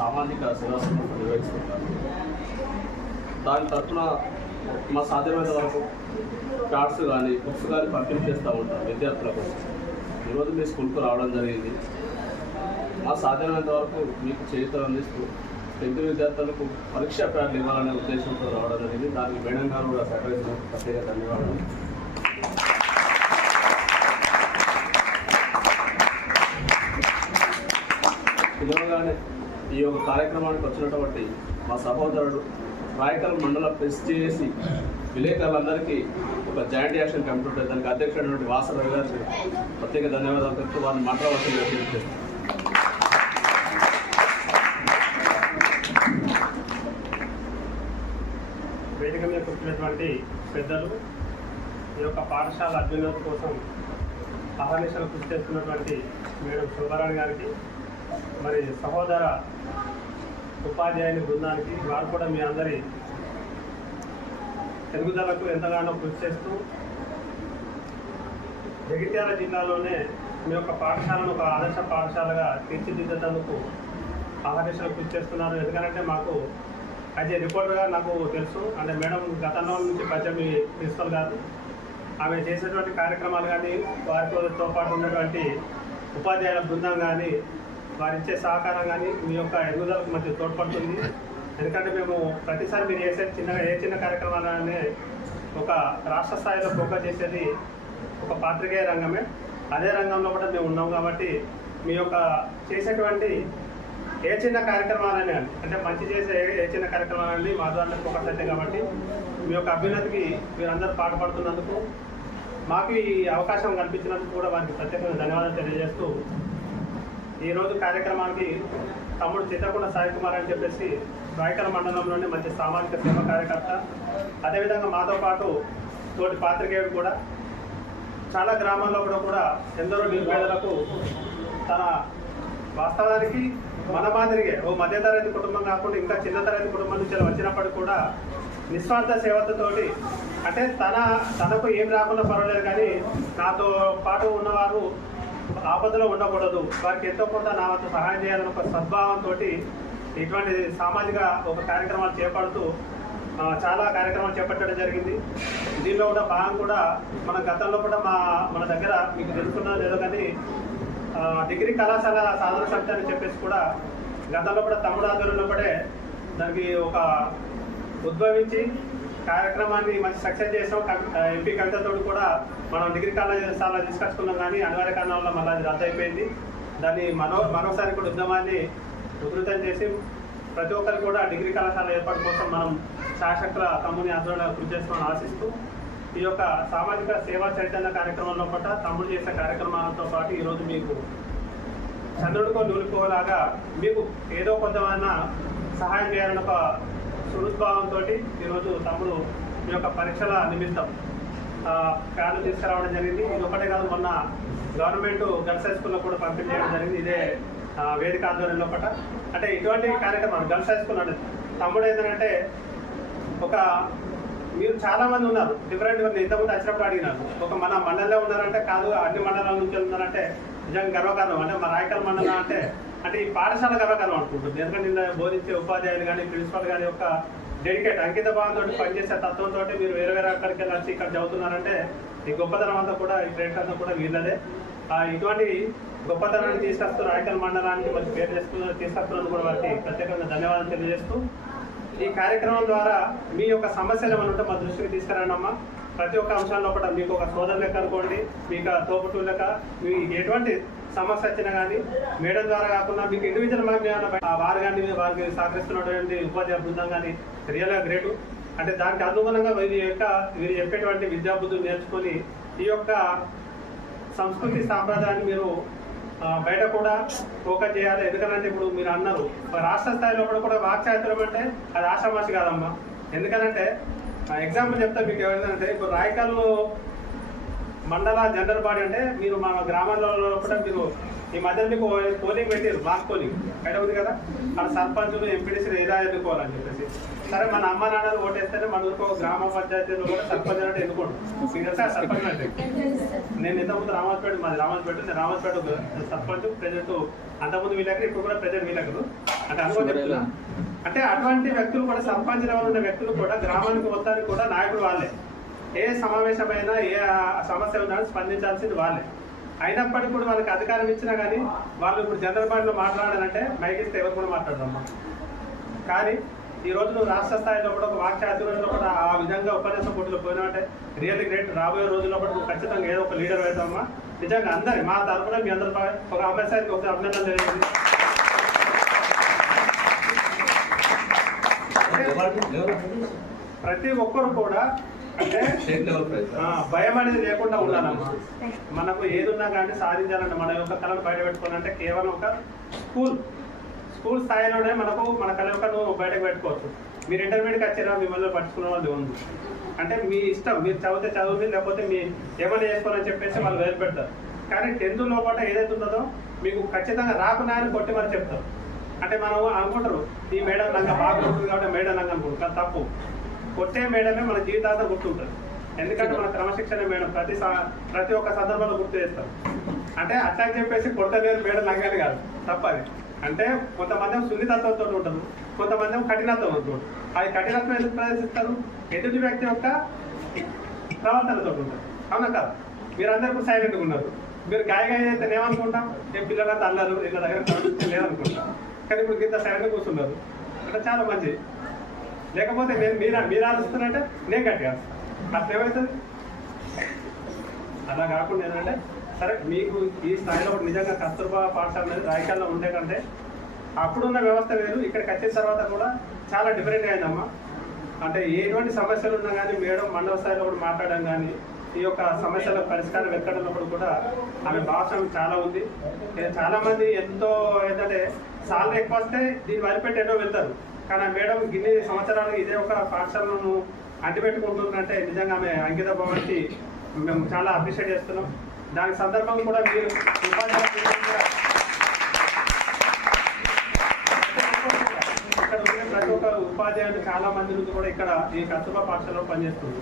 సామాజిక సేవా సంస్థ నిర్వహిస్తుంటారు. దాని తరఫున మా సాధ్యమైన వరకు కార్డ్స్ కానీ బుక్స్ కానీ పంపిణీ చేస్తూ ఉంటాం విద్యార్థుల కోసం. ఈరోజు మీ స్కూల్కు రావడం జరిగింది. మా సాధ్యమైనంత వరకు మీకు చేయూత అందిస్తూ 10th విద్యార్థులకు పరీక్షా ప్యాడ్లు ఇవ్వాలనే ఉద్దేశంతో రావడం జరిగింది. దానికి మేడం గారు కూడా సహకరించిన ప్రత్యేక ధన్యవాదాలు. పిలవగానే ఈ యొక్క కార్యక్రమానికి వచ్చినటువంటి మా సహోదరుడు రాయకల్ మండల ప్రెసిడెన్సీ విలేకరులందరికీ ఒక జాయింట్ యాక్షన్ కమిటీ ఉంటుంది. దానికి అధ్యక్షుడైనటువంటి వాసరావు గారికి ప్రత్యేక ధన్యవాదాలు తెలుపుతూ వారిని మాట్లాడవలసిందిగా తెలియజేస్తాను. వేదిక మీద కూర్చున్నటువంటి పెద్దలు, ఈ యొక్క పాఠశాల అభ్యున్నతి కోసం అహర్నిశలు కృషి చేస్తున్నటువంటి మేడం శోభారాణి గారికి, మరి సహోదర ఉపాధ్యాయుని బృందానికి, వారు కూడా మీ అందరి ఎదుగుదలకు ఎంతగానో కృషి చేస్తూ జగిత్యాల జిల్లాలోనే మీ యొక్క పాఠశాలను ఒక ఆదర్శ పాఠశాలగా తీర్చిదిద్దేందుకు అహర్నిశలు కృషి చేస్తున్నారు. ఎందుకంటే మాకు యాజ్ ఏ రిపోర్టర్గా నాకు తెలుసు. అంటే మేడం గతంలో నుంచి పరిచయం ప్రిన్సిపల్ గారు, ఆమె చేసేటువంటి కార్యక్రమాలు కానీ, వారితో పాటు ఉన్నటువంటి ఉపాధ్యాయుల బృందం కానీ, వారిచ్చే సహకారం కానీ మీ యొక్క ఎదుగుదలకు మధ్య తోడ్పడుతుంది. ఎందుకంటే మేము ప్రతిసారి మీరు చేసే ఏ చిన్న కార్యక్రమాలనే ఒక రాష్ట్ర స్థాయిలో ఫోకస్ చేసేది ఒక పాత్రికేయ రంగమే. అదే రంగంలో కూడా మేము ఉన్నాం కాబట్టి మీ యొక్క చేసేటువంటి ఏ చిన్న కార్యక్రమాలని అంటే మంచి చేసే ఏ చిన్న కార్యక్రమాలని మా ద్వారా ఫోకస్ అవుతాయి. కాబట్టి మీ యొక్క అభ్యున్నతికి మీరందరూ పాటుపడుతున్నందుకు, మాకు ఈ అవకాశం కల్పించినందుకు కూడా వారికి ప్రత్యేకంగా ధన్యవాదాలు తెలియజేస్తూ, ఈరోజు కార్యక్రమానికి తమ్ముడు చిత్తకొండ సాయి కుమార్ అని చెప్పేసి రాయకల్ మండలంలోనే మంచి సామాజిక సేవ కార్యకర్త, అదేవిధంగా మాతో పాటు తోటి పాత్రికేయుడు కూడా, చాలా గ్రామాల్లో కూడా ఎందరో నిరుపేదలకు తన వాస్తవానికి మన మాదిరిగా ఓ మధ్యతరగతి కుటుంబం కాకుండా ఇంకా చిన్న తరగతి కుటుంబం నుంచి వచ్చినప్పటికీ కూడా నిస్వార్థ సేవతోటి, అంటే తనకు ఏం రాకుండా పర్వాలేదు కానీ నాతో పాటు ఉన్నవారు ఆపదలో ఉండకూడదు, వారికి ఎంతో కొంత నా వద్ద సహాయం చేయాలని ఒక సద్భావంతో ఇటువంటి సామాజిక ఒక కార్యక్రమాలు చేపడుతూ చాలా కార్యక్రమాలు చేపట్టడం జరిగింది. దీనిలో కూడా భాగం కూడా మన గతంలో కూడా మన దగ్గర మీకు తెలుసుకున్నా లేదో కానీ డిగ్రీ కళాశాల సాధన సమితి అని చెప్పేసి కూడా గతంలో కూడా తమ్ముడు ఆధ్వర్యంలో కూడా దానికి ఒక ఉద్భవించి కార్యక్రమాన్ని మంచి సక్సెస్ చేసాం. ఎంపీ కవితతో కూడా మనం డిగ్రీ కళాశాల తీసుకొచ్చుకున్నాం కానీ అనివార్య కారణాల వల్ల మళ్ళీ అది రద్దు అయిపోయింది. దాన్ని మరోసారి కూడా ఉద్యమాన్ని ఉధృతం చేసి ప్రతి ఒక్కరికి కూడా డిగ్రీ కళాశాల ఏర్పాటు కోసం మనం శాసకుల తమ్ముని ఆధ్వర్యంలో కృషి చేస్తామని ఆశిస్తూ, ఈ యొక్క సామాజిక సేవా చైతన్య కార్యక్రమంలో పాటు తమ్ముడు చేసే కార్యక్రమాలతో పాటు ఈరోజు మీకు చంద్రుడికో నూలుకోలాగా మీకు ఏదో కొంతమైనా సహాయం చేయాలని ఒక సుహృద్భావంతో ఈరోజు తమ్ముడు మీ యొక్క పరీక్షల నిమిత్తం ఫ్యాన్లు తీసుకురావడం జరిగింది. ఇది ఒకటే కాదు, మొన్న గవర్నమెంట్ గర్ల్స్ హై స్కూల్లో కూడా పంపిణీ చేయడం జరిగింది ఇదే వేదిక ఆధ్వర్యంలో ఒకట. అంటే ఇటువంటి కార్యక్రమాలు గర్ల్స్ హై స్కూల్ అంటే తమ్ముడు ఏంటంటే మీరు చాలా మంది ఉన్నారు డిఫరెంట్, ఇంతకుముందు వచ్చినప్పుడు అడిగినారు ఒక మన మండలంలో ఉన్నారంటే కాదు, అన్ని మండలాల నుంచి ఉన్నారంటే నిజంగా గర్వకారణం. అంటే మా రాయకల్ మండలం అంటే ఈ పాఠశాల గర్వకారణం అనుకుంటుంది. ఎందుకంటే నిన్న బోధించే ఉపాధ్యాయులు కానీ ప్రిన్సిపల్ కానీ ఒక డెడికేట్ అంకిత భావంతో పనిచేసే తత్వంతో మీరు వేరే అక్కడికి వెళ్ళి వచ్చి ఇక్కడ చదువుతున్నారంటే ఈ గొప్పతనం అంతా కూడా ఈ ప్రేక్ష అంతా కూడా వీళ్ళదే. ఇటువంటి గొప్పతనాన్ని తీసుకొస్తూ రాయకల్ మండలానికి మంచి పేరు తీసుకొస్తున్నందుకు కూడా వారికి ప్రత్యేకంగా ధన్యవాదాలు తెలియజేస్తూ, ఈ కార్యక్రమం ద్వారా మీ యొక్క సమస్యలు ఏమైనా ఉంటే మా దృష్టికి తీసుకురండి అమ్మా. ప్రతి ఒక్క అంశాల్లో కూడా మీకు ఒక సోదరు లెక్క అనుకోండి, మీకు తోబుట్టు లెక్క, మీ ఎటువంటి సమస్య వచ్చినా కానీ మేడం ద్వారా కాకుండా మీకు ఇండివిజువల్ వారు కానీ వారికి సహకరిస్తున్నటువంటి ఉపాధ్యాయ బృందం కానీ రియల్గా గ్రేటు. అంటే దానికి అనుగుణంగా వీరు చెప్పేటువంటి విద్యాబుద్ధులు నేర్చుకొని ఈ యొక్క సంస్కృతి సాంప్రదాయాన్ని మీరు బయట కూడా ఫోకస్ చేయాలి. ఎందుకంటే ఇప్పుడు మీరు అన్నారు రాష్ట్ర స్థాయిలో కూడా వాక్చాతుర్యం అంటే అది ఆషామాషి కాదమ్మా. ఎందుకనంటే ఎగ్జాంపుల్ చెప్తా మీకు ఏమైందంటే ఇప్పుడు రాయకల్ మండల జనరల్ బాడీ అంటే మీరు మా గ్రామాల్లో కూడా మీరు ఈ మధ్య మీకు పోలింగ్ పెట్టారు, మాస్ పోలింగ్ బయట ఉంది కదా, మన సర్పంచులు ఎంపీడీసీలు ఏదా ఎన్నుకోవాలని చెప్పేసి. సరే మన అమ్మ నాన్నలు ఓటేస్తేనే మన ఊరికి గ్రామ పంచాయతీలో కూడా సర్పంచ్ అంటే ఎన్నుకోండి. మీకు తెలుసా సర్పంచ్ అంటే? నేను ఇంతకుముందు రామోజపేట, మాది రామోజపేట, నేను రామోజపేట సర్పంచ్ ప్రెజెంట్, అంతకుముందు వీళ్ళకి ఇప్పుడు కూడా ప్రెజెంట్ వీళ్ళకు. అంటే అంటే అనుభవం చెప్తున్నా. అంటే అటువంటి వ్యక్తులు కూడా సర్పంచ్ లెవెల్ ఉన్న వ్యక్తులు కూడా గ్రామానికి మొత్తానికి కూడా నాయకులు వాళ్ళే. ఏ సమావేశమైనా ఏ సమస్య ఉన్నా స్పందించాల్సింది వాళ్ళే. అయినప్పటికీ కూడా వాళ్ళకి అధికారం ఇచ్చినా కానీ వాళ్ళు ఇప్పుడు జనరల్ బాడీలో మాట్లాడాలంటే మైక్ ఇస్తే ఎవరు కూడా మాట్లాడదమ్మా. కానీ ఈ రోజు నువ్వు రాష్ట్ర స్థాయిలో కూడా ఒక వాక్చాతుర్యంలో కూడా ఆ విధంగా ఉపన్యాసం పోటీలో పోయినావంటే రియల్లీ గ్రేట్. రాబోయే రోజుల్లో కూడా నువ్వు ఖచ్చితంగా ఏదో ఒక లీడర్ అవుతావమ్మా. నిజంగా అందరి మా తరఫున మీ అందరి ఒక అభ్యాసానికి ఒక అభినందన తెలియజేయండి. ప్రతి ఒక్కరు కూడా అంటే భయం అనేది లేకుండా ఉండాలమ్మా. మనకు ఏదున్నా కానీ సాధించాలంటే మన యొక్క కళను బయట పెట్టుకోవాలంటే కేవలం ఒక స్కూల్ స్థాయిలోనే మన కళ యొక్క నువ్వు బయటకు పెట్టుకోవచ్చు. మీరు ఇంటర్మీడియట్కి వచ్చారా మిమ్మల్ని పట్టుకున్న వాళ్ళు ఉంది. అంటే మీ ఇష్టం, మీరు చదివితే చదువుంది, లేకపోతే మీ ఏమైనా చేసుకోవాలని చెప్పేసి వాళ్ళు వేలు పెడతారు. కానీ 10th లోపల ఏదైతే ఉంటుందో మీకు ఖచ్చితంగా రాకున్నా అని కొట్టి మరి చెప్తారు. అంటే మనం అనుకుంటారు ఈ మేడం లంగా బాగా ఉంటుంది కాబట్టి మేడం లంగా అనుకుంటారు. కానీ తప్పు. కొట్టే మేడమే మన జీవితాంతం గుర్తుంటుంది. ఎందుకంటే మన క్రమశిక్షణ మేడం ప్రతి ఒక్క సందర్భంలో గుర్తు చేస్తాం. అంటే అట్లా చెప్పేసి కొట్టలేరు మేడం లంగాని కాదు, తప్పది. అంటే కొంతమంది సున్నితత్వంతో ఉంటుంది, కొంతమంది కఠినత్వం ఉంటుంది. అది కఠినత్వం ఎందుకు ప్రదర్శిస్తారు? ఎదుటి వ్యక్తి యొక్క ప్రవర్తనతో ఉంటుంది. అవునా కాదు? మీరందరూ ఇప్పుడు సైలెంట్గా ఉన్నారు. మీరు గాయగా అయితే ఏమనుకుంటాం, ఏ పిల్లలంతా అల్లరు ఇలా దగ్గర లేదనుకుంటాం. కానీ ఇప్పుడు ఇంత సైలెంట్గా కూర్చున్నారు అంటే చాలా మంచి. లేకపోతే మీరు ఆలోచిస్తున్నారంటే నేను గట్టిగా అట్లా ఏమవుతుంది? అలా కాకుండా ఏంటంటే సరే మీకు ఈ స్థాయిలో నిజంగా కస్తూర్బా పాఠశాల అనేది రాయకాల్లో ఉండే కంటే అప్పుడున్న వ్యవస్థ వేరు, ఇక్కడికి వచ్చిన తర్వాత కూడా చాలా డిఫరెంట్ అయిందమ్మా. అంటే ఎటువంటి సమస్యలు ఉన్నా కానీ మేడం మండల స్థాయిలో కూడా మాట్లాడడం కానీ ఈ యొక్క సమస్యల పరిష్కారం వెతకడంలో కూడా ఆమె భాష చాలా ఉంది. చాలా మంది ఎంతో ఏంటంటే సార్లు ఎక్కువ వస్తే దీన్ని వదిలిపెట్టి ఎన్నో వెళ్తారు. కానీ ఆ మేడం గిన్ని సంవత్సరాలు ఇదే ఒక పాఠశాలను అంటిపెట్టుకుంటుందంటే నిజంగా ఆమె అంకిత భావానికి మేము చాలా అప్రిషియేట్ చేస్తున్నాం. దానికి సందర్భంగా కూడా మీరు ఇక్కడ ఉండే ప్రతి ఒక్క ఉపాధ్యాయులు చాలా మంది నుంచి కూడా ఇక్కడ ఈ కస్తూర్బా పాఠశాలలో పనిచేస్తుంది.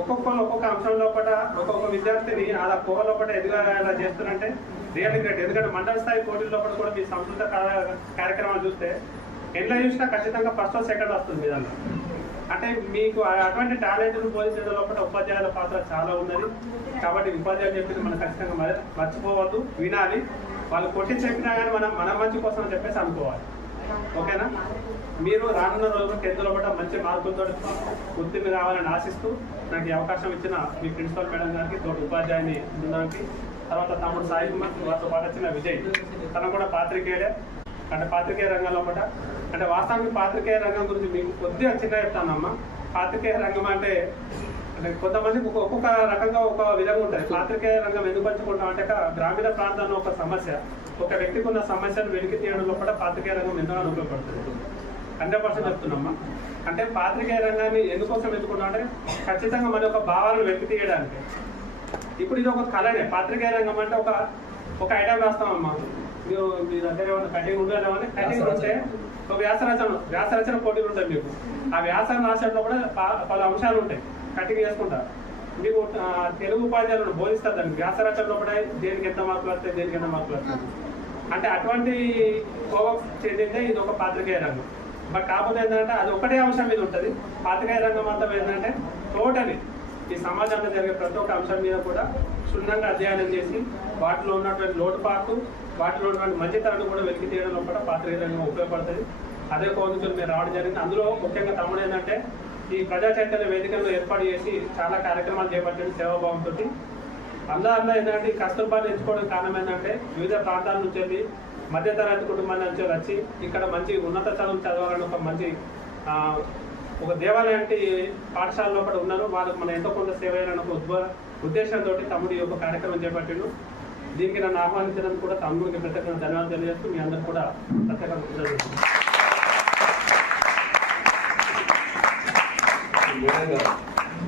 ఒక్కొక్కరు ఒక్కొక్క అంశం లోపల ఒక్కొక్క విద్యార్థిని అలా పోగ లోపల ఎదుగుదల చేస్తున్నారంటే రియల్లీ గ్రేట్. ఎందుకంటే మండల స్థాయి పోటీల లోపల కూడా మీ సంస్కృత కార్యక్రమాలు చూస్తే ఎట్లా చూసినా ఖచ్చితంగా ఫస్ట్ సెకండ్ వస్తుంది మీ దాంట్లో. అంటే మీకు అటువంటి టాలెంట్ను బోధించడం లోపల ఉపాధ్యాయుల పాత్ర చాలా ఉన్నది. కాబట్టి ఉపాధ్యాయులు చెప్పింది మనం ఖచ్చితంగా మర్చిపోవద్దు, వినాలి. వాళ్ళు కొట్టి చెప్పినా కానీ మన మంచి కోసం చెప్పేసి అనుకోవాలి. ఓకేనా? మీరు రానున్న రోజులు 10th లోపల మంచి మార్కులతో ఉత్తీర్ణ కావాలని ఆశిస్తూ నాకు ఈ అవకాశం ఇచ్చిన మీ ప్రిన్సిపల్ మేడం గారికి, తోటి ఉపాధ్యాయుని బృందానికి, తర్వాత తమ్ముడు సాయి కుమార్, వారితో పాటు వచ్చిన విజయ్, తను కూడా పాత్రికేయుడే. అంటే పాత్రికేయ రంగం లోపల అంటే వాస్తవానికి పాత్రికేయ రంగం గురించి మీకు కొద్దిగా చిన్న చెప్తానమ్మా. పాత్రికేయ రంగం అంటే కొంతమందికి ఒక్కొక్క రకంగా ఒక విధంగా ఉంటుంది. పాత్రికేయ రంగం ఎందుకు పంచుకుంటాం అంటే గ్రామీణ ప్రాంతంలో ఒక సమస్య, ఒక వ్యక్తికి ఉన్న సమస్యను వెలికి తీయడంలో కూడా పాత్రికేయ రంగం ఎంతగానో ఉపయోగపడుతుంది. 100% చెప్తున్నామ్మా. అంటే పాత్రికేయ రంగాన్ని ఎందుకోసం ఎత్తుకున్నాం అంటే ఖచ్చితంగా మన యొక్క భావాలను వెలికి తీయడానికి. ఇప్పుడు ఇది ఒక కళనే. పాత్రికేయ రంగం అంటే ఒక ఐటమ్ రాస్తామమ్మా. మీ దగ్గర ఏమన్నా కటింగ్ ఉండాలని కటింగ్ ఉంటే ఒక వ్యాసరచన పోటీలు ఉంటాయి మీకు. ఆ వ్యాసం రాసేట్లో కూడా పలు అంశాలు ఉంటాయి. కటింగ్ చేసుకుంటా మీకు తెలుగు ఉపాధ్యాయులను బోధిస్తారు. దానికి వ్యాసరచనలో కూడా దేనికి ఎంత మార్కులు వస్తాయి, దేనికి ఎంత మార్కులు వస్తాయి. అంటే అటువంటి కోవకు చెందిందే ఇది ఒక పాత్రికేయ రంగం. బట్ కాకపోతే ఏంటంటే అది ఒకటే అంశం మీద ఉంటుంది. పాత్రికేయ రంగం అంతా ఏంటంటే టోటలీ ఈ సమాజంలో జరిగే ప్రతి ఒక్క అంశం మీద కూడా క్షుణ్ణంగా అధ్యయనం చేసి వాటిలో ఉన్నటువంటి లోటుపాట్లు, వాటిలో ఉన్నటువంటి మంచితనాన్ని కూడా వెలికి తీయడంలో కూడా పాత్రికేయ రంగం ఉపయోగపడుతుంది. అదే కోరికలు మీరు రావడం జరిగింది. అందులో ముఖ్యంగా తమ్ముడు ఏంటంటే ఈ ప్రజా చైతన్య వేదికలను ఏర్పాటు చేసి చాలా కార్యక్రమాలు చేపట్టండి సేవాభావంతో. అందులో ఏంటంటే ఈ కస్తూర్బాని ఎంచుకోవడానికి కారణం ఏంటంటే వివిధ ప్రాంతాల నుంచి వెళ్ళి మధ్యతరగతి కుటుంబాల నుంచి వచ్చి ఇక్కడ మంచి ఉన్నత చదువులు చదవాలని ఒక మంచి ఒక దేవాలయానికి పాఠశాలలో కూడా ఉన్నారు. వాళ్ళకి మనం ఎంతో కొంత సేవ చేయాలని ఒక ఉద్దేశంతో తమ్ముడు ఈ యొక్క కార్యక్రమం చేపట్టిండు. దీనికి నన్ను ఆహ్వానించడానికి కూడా తమ్ముడికి ప్రత్యేకంగా ధన్యవాదాలు తెలియజేస్తూ మీ అందరూ కూడా ప్రత్యేకంగా కృతజ్ఞతలు.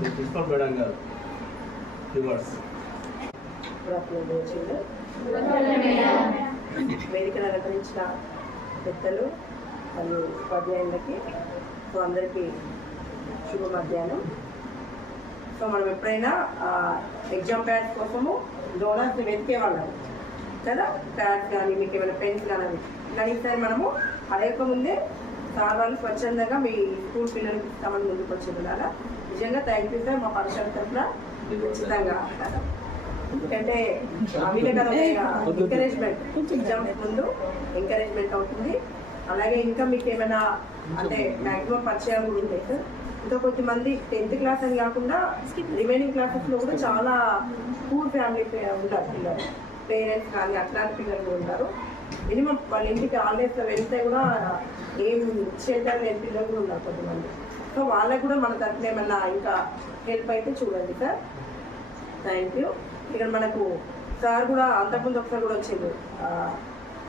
ప్రిన్సిపల్ మేడం గారు వేదికను అలంకరించిన పెద్దలు మరియు ఉపాధ్యాయులకి సో అందరికీ శుభ మధ్యాహ్నం. సో మనం ఎప్పుడైనా ఎగ్జామ్ ప్యాడ్స్ కోసము డోనర్స్ని వెతికేవాళ్ళం కదా. ప్యాడ్స్ కానీ మీకు ఏమైనా పెన్స్ కానీ ఈసారి మనము అడగకముందే సార్ వాళ్ళు స్వచ్ఛందంగా మీ స్కూల్ పిల్లలకి ఇస్తామని ముందుకు వచ్చిందా. నిజంగా థ్యాంక్ యూ సార్. మా పాఠశాల తరఫున ఖచ్చితంగా. ఎందుకంటే వీళ్ళకి ఎంకరేజ్మెంట్, ఎగ్జామ్స్ ముందు ఎంకరేజ్మెంట్ అవుతుంది. అలాగే ఇంకా మీకు ఏమైనా అంటే మ్యాక్సిమం పరిచయాలు కూడా ఉంటాయి సార్. ఇంకా కొంతమంది 10th క్లాస్ అని కాకుండా రిమైనింగ్ క్లాసెస్లో కూడా చాలా పూర్ ఫ్యామిలీ ఉంటారు పిల్లలు, పేరెంట్స్ కానీ అట్లాంటి పిల్లలు కూడా ఉంటారు. మినిమం వాళ్ళ ఇంటికి హాలిడేస్లో వెళ్తే కూడా ఏం షెల్టర్ లేని పిల్లలు కూడా ఉన్నారు కొంతమంది. సో వాళ్ళకు కూడా మన తరఫున ఏమన్నా ఇంకా హెల్ప్ అయితే చూడండి సార్. Thank you. ఇక్కడ మనకు సార్ కూడా అంతకుముందు ఒకసారి కూడా వచ్చింది.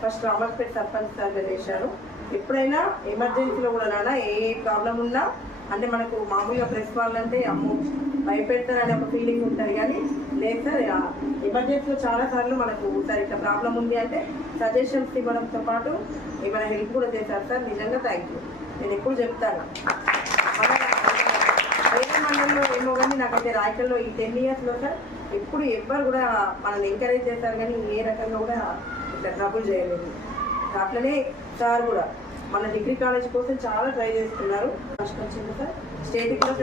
ఫస్ట్ రామర్పేట సర్పంచ్ సార్ చేశారు. ఎప్పుడైనా ఎమర్జెన్సీలో కూడా నాన్న ఏ ప్రాబ్లం ఉన్నా అంటే మనకు మామూలుగా ప్రెస్ వాళ్ళంటే అమ్మో భయపెడతారనే ఒక ఫీలింగ్ ఉంటుంది, కానీ లేదు సార్ ఎమర్జెన్సీలో చాలాసార్లు మనకు సార్ ఇట్లా ప్రాబ్లం ఉంది అంటే సజెషన్స్ ఇవ్వడంతో పాటు ఏమైనా హెల్ప్ కూడా చేశారు సార్. నిజంగా థ్యాంక్ యూ. నేను ఎప్పుడు చెప్తాను వేరే మండలంలో ఏమో కానీ నాకైతే రాయకల్లో ఈ 10 yearsలో సార్ ఎప్పుడు ఎవ్వరు కూడా మనల్ని ఎంకరేజ్ చేస్తారు, కానీ ఏ రకంగా కూడా ఇట్లా ట్రబుల్ చేయలేదు. అట్లనే సార్ కూడా మన డిగ్రీ కాలేజ్ కోసం చాలా ట్రై చేస్తున్నారు. ఫస్ట్ వచ్చింది సార్ స్టేట్కి కూడా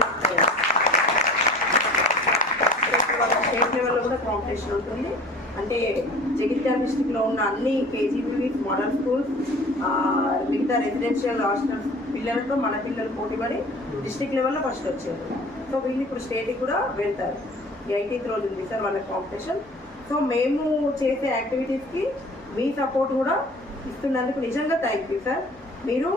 స్టేట్ లెవెల్లో కూడా కాంపిటీషన్ ఉంటుంది. అంటే జగిత్యాల డిస్టిక్లో ఉన్న అన్ని కేజీబీ మోడల్ స్కూల్స్, మిగతా రెసిడెన్షియల్ హాస్టల్స్ పిల్లలతో మన పిల్లలు పోటీపడి డిస్టిక్ లెవెల్లో ఫస్ట్ వచ్చారు. సో వీళ్ళు ఇప్పుడు స్టేట్కి కూడా వెళ్తారు. 18th రోజు ఉంది సార్ వాళ్ళ కాంపిటీషన్. సో మేము చేసే యాక్టివిటీస్కి మీ సపోర్ట్ కూడా ఇస్తున్నందుకు నిజంగా థ్యాంక్ యూ సార్. మీరు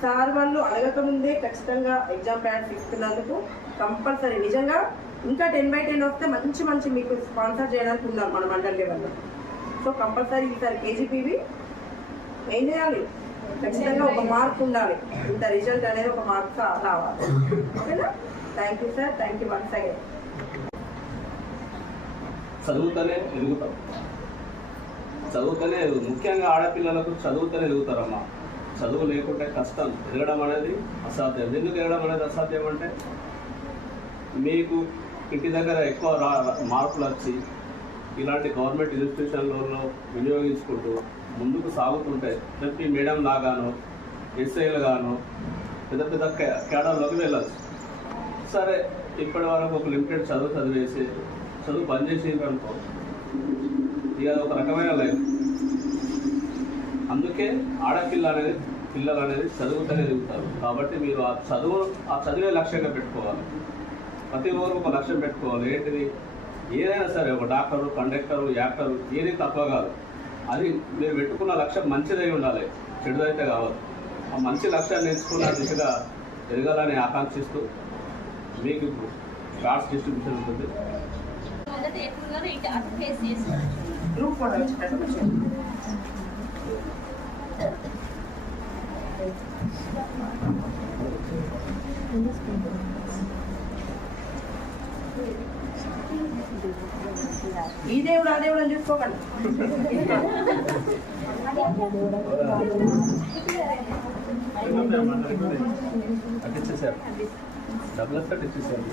సార్ వాళ్ళు అడగకముందే ఖచ్చితంగా ఎగ్జామ్ ప్యాడ్స్ ఇస్తున్నందుకు కంపల్సరీ నిజంగా ఇంకా 10/10 వస్తే మంచి మంచి మీకు స్పాన్సర్ చేయడానికి ఉన్నారు మన మండల్ లెవెల్లో. సో కంపల్సరీ ఈసారి కేజీపీవి ఏం చేయాలి, ఖచ్చితంగా ఒక మార్క్ ఉండాలి. ఇంత రిజల్ట్ అనేది ఒక మార్క్ రావాలి. ఓకేనా? Thank you sir. Thank you once again. చదువుతూనే ఎదుగుతాం, చదువుతూనే ముఖ్యంగా ఆడపిల్లలకు చదువుతూనే ఎదుగుతారమ్మా. చదువు లేకుంటే కష్టం, ఎదగడం అనేది అసాధ్యం. ఎందుకు ఎదగడం అనేది అసాధ్యం అంటే మీకు ఇంటి దగ్గర ఎక్కువ మార్కులు వచ్చి ఇలాంటి గవర్నమెంట్ ఇన్స్టిట్యూషన్లలో వినియోగించుకుంటూ ముందుకు సాగుతుంటే ప్రతి మేడం లాగాను ఎస్ఐలు గాను పెద్ద పెద్ద కేడర్లోకి వెళ్ళచ్చు. సరే ఇప్పటి వరకు ఒక లిమిటెడ్ చదివేసి చదువు బంద్ చేసిండ్రు అనుకో, ఇక ఒక రకమైన లైఫ్. అందుకే పిల్లలు అనేది చదువుతూనే ఎదుగుతారు. కాబట్టి మీరు ఆ చదివే లక్ష్యంగా పెట్టుకోవాలి. ప్రతి ఒక్కరు ఒక లక్ష్యం పెట్టుకోవాలి. ఏంటిది? ఏదైనా సరే ఒక డాక్టరు, కండక్టరు, యాక్టరు ఏది తక్కువ కాదు. అది మీరు పెట్టుకున్న లక్ష్యం మంచిదై ఉండాలి, చెడుదైతే కావాలి. ఆ మంచి లక్ష్యాన్ని ఎంచుకున్న దిశగా ఎదగాలని ఆకాంక్షిస్తూ మీకు కార్డ్స్ డిస్ట్రిబ్యూషన్ ఉంటుంది. గ్రూప్ ఫోటో ఈ దేవుడు ఆ దేవుడు అని చూసుకోకండి. అట్టిచ్చేసారు, డబ్బులు వస్తే అట్టిచ్చేసారు.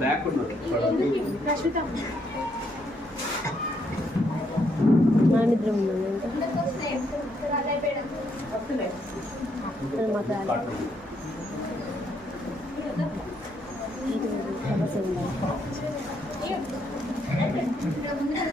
బ్యాక్ ఉన్నది మా